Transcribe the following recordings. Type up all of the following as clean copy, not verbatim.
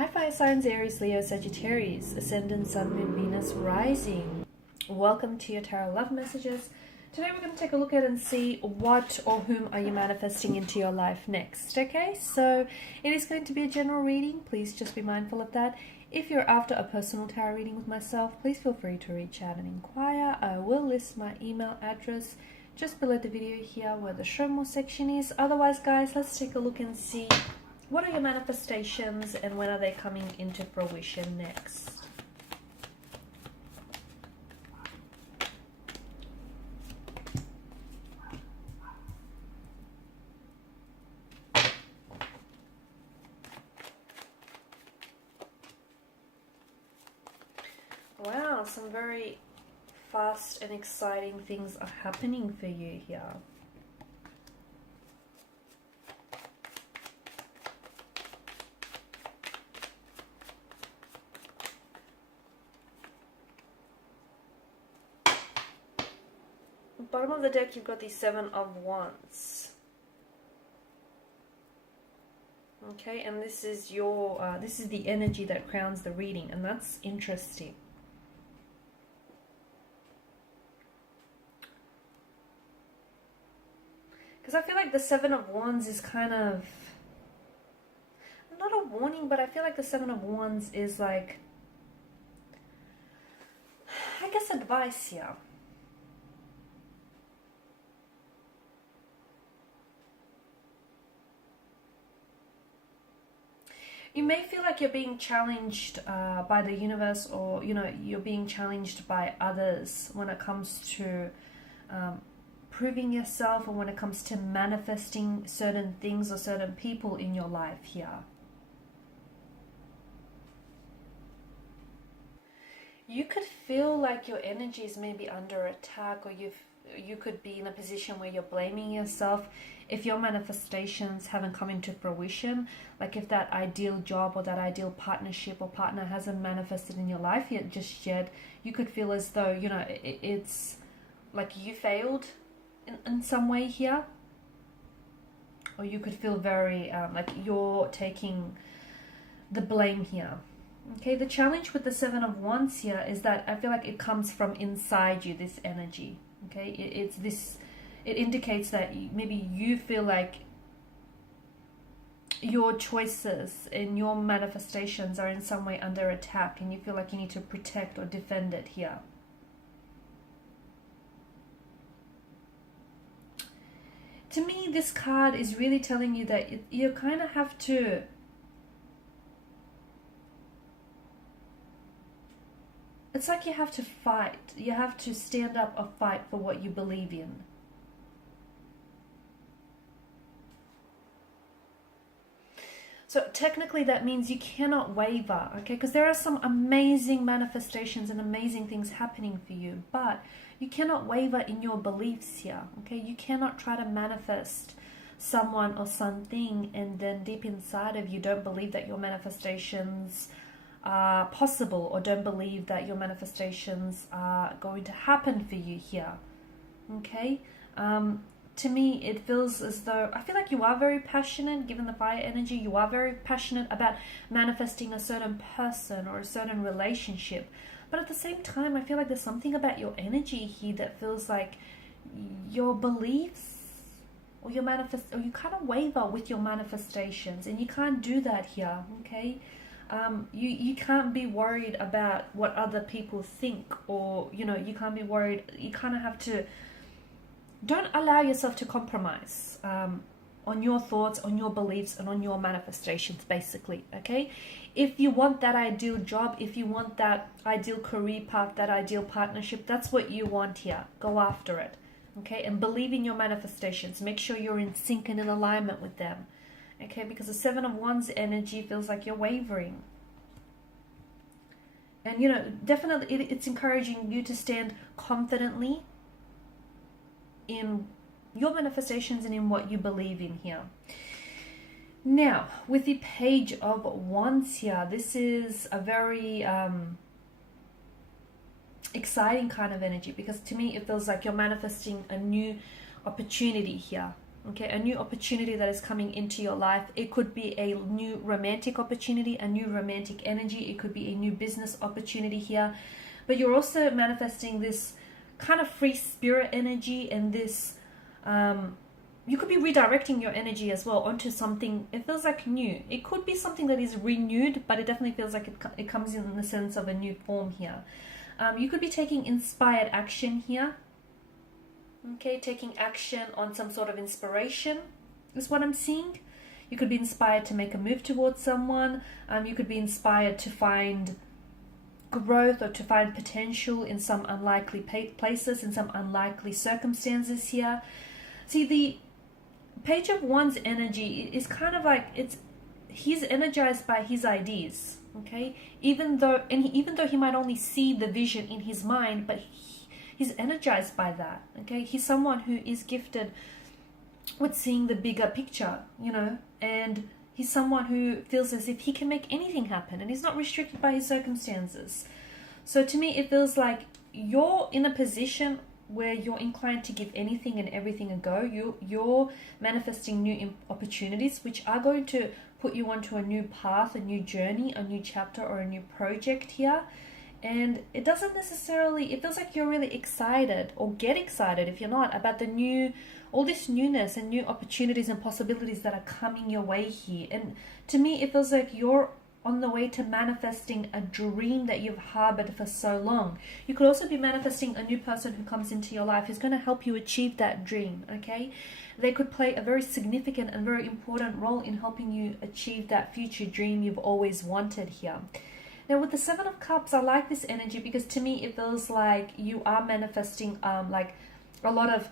Hi fire signs, Aries, Leo, Sagittarius, Ascendant, Sun, Moon, Venus, Rising. Welcome to your tarot love messages. Today we're going to take a look at and see what or whom are you manifesting into your life next. Okay, so it is going to be a general reading. Please just be mindful of that. If you're after a personal tarot reading with myself, please feel free to reach out and inquire. I will list my email address just below the video here where the show more section is. Otherwise, guys, let's take a look and see what are your manifestations and when are they coming into fruition next. Wow, some very fast and exciting things are happening for you here. Bottom of the deck, you've got the Seven of Wands. Okay, and this is your this is the energy that crowns the reading, and that's interesting. Because I feel like the Seven of Wands is kind of not a warning, but I feel like the Seven of Wands is like, I guess, advice here. You may feel like you're being challenged by the universe, or you're being challenged by others when it comes to proving yourself, or when it comes to manifesting certain things or certain people in your life here. You could feel like your energy is maybe under attack, or you could be in a position where you're blaming yourself if your manifestations haven't come into fruition. Like if that ideal job or that ideal partnership or partner hasn't manifested in your life yet, you could feel as though, it's like you failed in some way here. Or you could feel very like you're taking the blame here. Okay, the challenge with the Seven of Wands here is that I feel like it comes from inside you, this energy. Okay, it indicates that maybe you feel like your choices and your manifestations are in some way under attack, and you feel like you need to protect or defend it here. To me, this card is really telling you that you kind of have to it's like you have to fight. You have to stand up or fight for what you believe in. So technically that means you cannot waver, okay? Because there are some amazing manifestations and amazing things happening for you, but you cannot waver in your beliefs here, okay? You cannot try to manifest someone or something and then deep inside of you don't believe that your manifestations are possible, or don't believe that your manifestations are going to happen for you here. Okay, to me it feels as though I feel like you are very passionate. Given the fire energy, you are very passionate about manifesting a certain person or a certain relationship, but at the same time I feel like there's something about your energy here that feels like your beliefs or you kind of waver with your manifestations, and you can't do that here. Okay, you can't be worried about what other people think, or you can't be worried. You kind of have to, don't allow yourself to compromise on your thoughts, on your beliefs, and on your manifestations, basically. Okay, if you want that ideal job, if you want that ideal career path, that ideal partnership, that's what you want here, go after it. Okay, and believe in your manifestations. Make sure you're in sync and in alignment with them. Okay, because the Seven of Wands energy feels like you're wavering. And, definitely it's encouraging you to stand confidently in your manifestations and in what you believe in here. Now, with the Page of Wands here, this is a very exciting kind of energy, because to me it feels like you're manifesting a new opportunity here. Okay, a new opportunity that is coming into your life. It could be a new romantic opportunity, a new romantic energy. It could be a new business opportunity here. But you're also manifesting this kind of free spirit energy, and this, you could be redirecting your energy as well onto something, it feels like new. It could be something that is renewed, but it definitely feels like it comes in the sense of a new form here. You could be taking inspired action here. Okay, taking action on some sort of inspiration is what I'm seeing. You could be inspired to make a move towards someone. You could be inspired to find growth or to find potential in some unlikely places, in some unlikely circumstances here. See, the Page of Wands energy is kind of like, he's energized by his ideas. Okay, even though he might only see the vision in his mind, but he's energized by that. Okay, he's someone who is gifted with seeing the bigger picture, you know, and he's someone who feels as if he can make anything happen, and he's not restricted by his circumstances. So to me, it feels like you're in a position where you're inclined to give anything and everything a go. You're manifesting new opportunities, which are going to put you onto a new path, a new journey, a new chapter, or a new project here. And it doesn't necessarily, it feels like you're really excited, or get excited if you're not, about the new, all this newness and new opportunities and possibilities that are coming your way here. And to me, it feels like you're on the way to manifesting a dream that you've harbored for so long. You could also be manifesting a new person who comes into your life who's going to help you achieve that dream, okay? They could play a very significant and very important role in helping you achieve that future dream you've always wanted here. Now, with the Seven of Cups, I like this energy because to me, it feels like you are manifesting like a lot of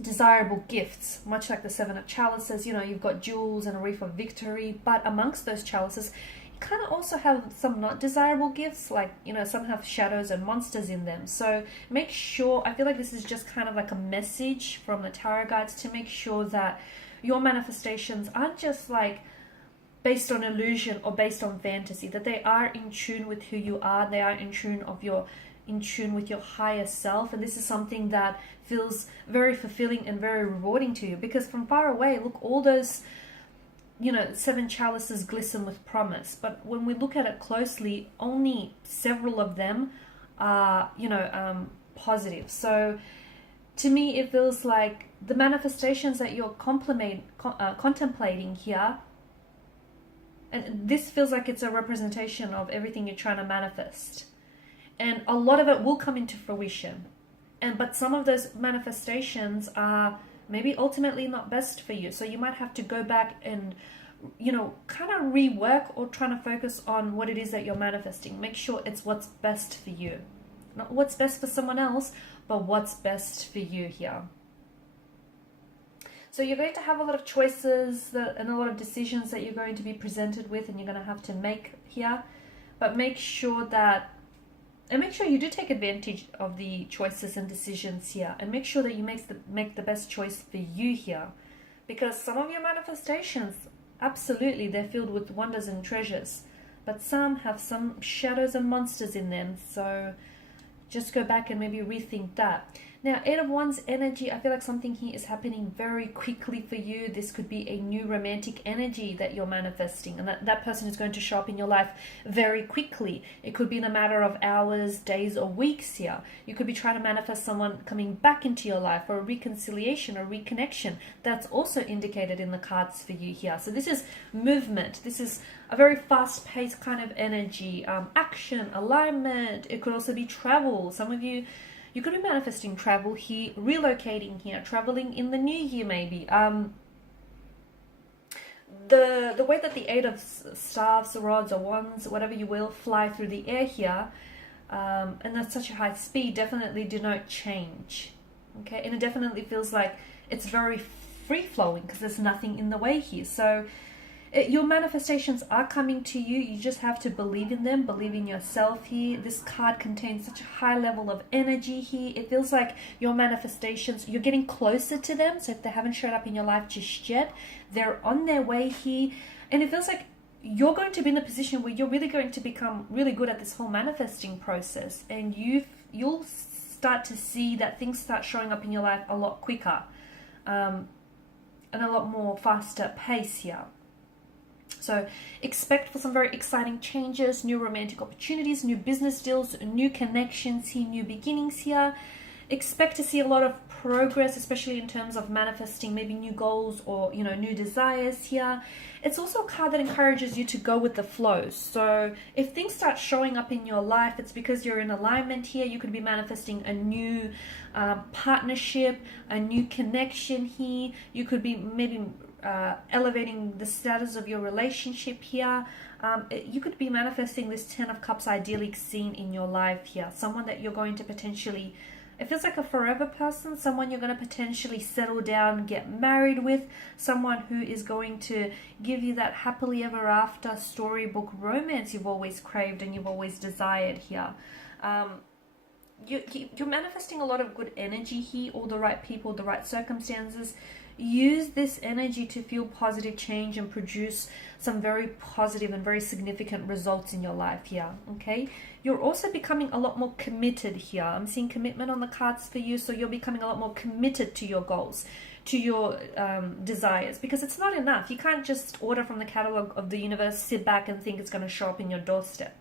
desirable gifts, much like the Seven of Chalices. You know, you've got jewels and a wreath of victory, but amongst those chalices, you kind of also have some not desirable gifts, like, you know, some have shadows and monsters in them. So make sure, I feel like this is just kind of like a message from the tarot guides to make sure that your manifestations aren't just like based on illusion or based on fantasy, that they are in tune with who you are, they are in tune with your higher self. And this is something that feels very fulfilling and very rewarding to you, because from far away, look, all those, you know, seven chalices glisten with promise, but when we look at it closely, only several of them are, you know, positive. So to me, it feels like the manifestations that you're contemplating here, and this feels like it's a representation of everything you're trying to manifest. And a lot of it will come into fruition. But some of those manifestations are maybe ultimately not best for you. So you might have to go back and, you know, kind of rework or trying to focus on what it is that you're manifesting. Make sure it's what's best for you. Not what's best for someone else, but what's best for you here. So you're going to have a lot of choices and a lot of decisions that you're going to be presented with, and you're going to have to make here. But make sure you do take advantage of the choices and decisions here, and make sure that you make the best choice for you here, because some of your manifestations, absolutely, they're filled with wonders and treasures, but some have some shadows and monsters in them. So just go back and maybe rethink that. Now, Eight of Wands energy, I feel like something here is happening very quickly for you. This could be a new romantic energy that you're manifesting, and that person is going to show up in your life very quickly. It could be in a matter of hours, days, or weeks here. You could be trying to manifest someone coming back into your life, or a reconciliation or reconnection. That's also indicated in the cards for you here. So this is movement. This is a very fast-paced kind of energy, action, alignment. It could also be travel. Some of you could be manifesting travel here, relocating here, traveling in the new year maybe. The way that the Eight of Staves, Rods, or Wands, whatever you will, fly through the air here, and that's such a high speed, definitely denote change. Okay, and it definitely feels like it's very free-flowing because there's nothing in the way here. So your manifestations are coming to you. You just have to believe in them, believe in yourself here. This card contains such a high level of energy here. It feels like your manifestations, you're getting closer to them. So if they haven't showed up in your life just yet, they're on their way here. And it feels like you're going to be in a position where you're really going to become really good at this whole manifesting process. And you'll start to see that things start showing up in your life a lot quicker. and a lot more faster pace here. So expect for some very exciting changes, new romantic opportunities, new business deals, new connections here, new beginnings here. Expect to see a lot of progress, especially in terms of manifesting maybe new goals or, you know, new desires here. It's also a card that encourages you to go with the flow. So if things start showing up in your life, it's because you're in alignment here. You could be manifesting a new partnership, a new connection here. You could be maybe elevating the status of your relationship here. You could be manifesting this 10 of Cups ideally seen in your life here. Someone that you're going to potentially, it feels like a forever person, someone you're going to potentially settle down, get married with, someone who is going to give you that happily ever after storybook romance you've always craved and you've always desired here. You're manifesting a lot of good energy here, all the right people, the right circumstances. Use this energy to feel positive change and produce some very positive and very significant results in your life here, okay? You're also becoming a lot more committed here. I'm seeing commitment on the cards for you, so you're becoming a lot more committed to your goals, to your desires, because it's not enough. You can't just order from the catalog of the universe, sit back and think it's going to show up in your doorstep.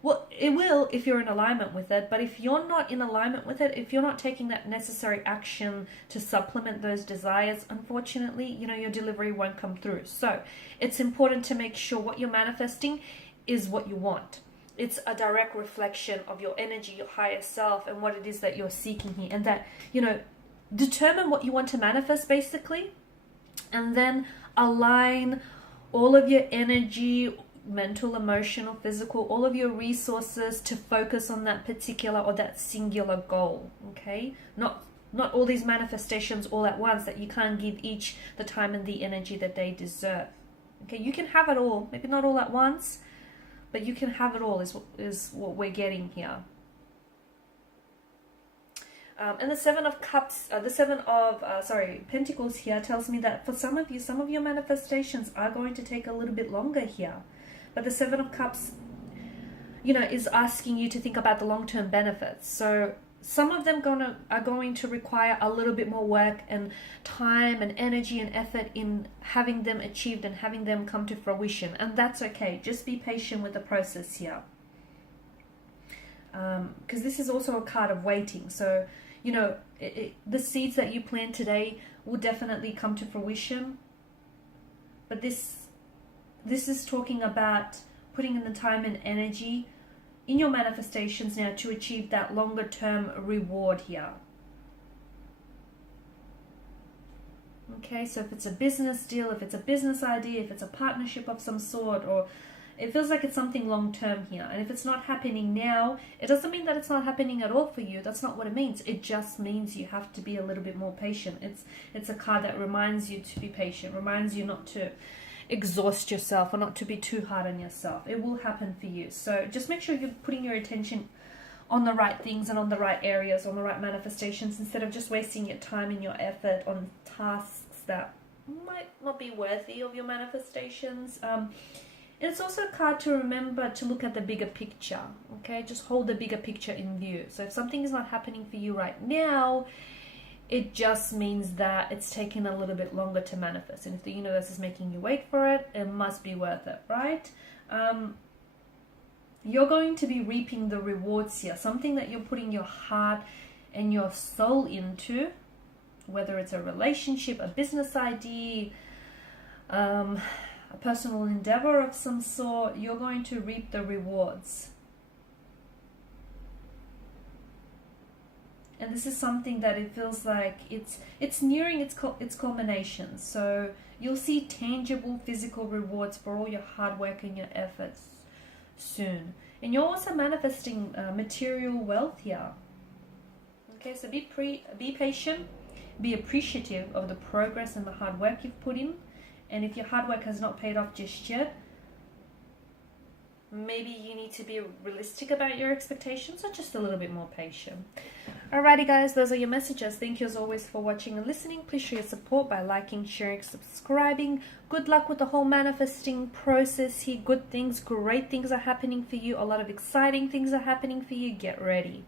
Well, it will if you're in alignment with it, but if you're not in alignment with it, if you're not taking that necessary action to supplement those desires, unfortunately, you know, your delivery won't come through. So it's important to make sure what you're manifesting is what you want. It's a direct reflection of your energy, your higher self, and what it is that you're seeking here. And that, you know, determine what you want to manifest basically, and then align all of your energy, mental, emotional, physical, all of your resources to focus on that particular or that singular goal, okay? Not all these manifestations all at once that you can't give each the time and the energy that they deserve, okay? You can have it all, maybe not all at once, but you can have it all is what we're getting here. And the Seven of Cups, Pentacles here tells me that for some of you, some of your manifestations are going to take a little bit longer here. But the Seven of Cups, you know, is asking you to think about the long-term benefits. So some of them are going to require a little bit more work and time and energy and effort in having them achieved and having them come to fruition. And that's okay. Just be patient with the process here. Because this is also a card of waiting. So, you know, the seeds that you plant today will definitely come to fruition. But this is talking about putting in the time and energy in your manifestations now to achieve that longer term reward here. Okay, so if it's a business deal, if it's a business idea, if it's a partnership of some sort, or it feels like it's something long term here. And if it's not happening now, it doesn't mean that it's not happening at all for you. That's not what it means. It just means you have to be a little bit more patient. It's a card that reminds you to be patient, reminds you not to exhaust yourself or not to be too hard on yourself. It will happen for you. So just make sure you're putting your attention on the right things and on the right areas, on the right manifestations, instead of just wasting your time and your effort on tasks that might not be worthy of your manifestations. It's also a card to remember to look at the bigger picture, okay? Just hold the bigger picture in view. So if something is not happening for you right now, it just means that it's taking a little bit longer to manifest. And if the universe is making you wait for it, it must be worth it, right? You're going to be reaping the rewards here. Something that you're putting your heart and your soul into, whether it's a relationship, a business idea, a personal endeavor of some sort, you're going to reap the rewards. And this is something that it feels like it's nearing its culmination. So you'll see tangible physical rewards for all your hard work and your efforts soon. And you're also manifesting material wealth here. Okay, so be patient, be appreciative of the progress and the hard work you've put in. And if your hard work has not paid off just yet, maybe you need to be realistic about your expectations or just a little bit more patient. Alrighty guys, those are your messages. Thank you as always for watching and listening. Please show your support by liking, sharing, subscribing. Good luck with the whole manifesting process here. Good things, great things are happening for you. A lot of exciting things are happening for you. Get ready.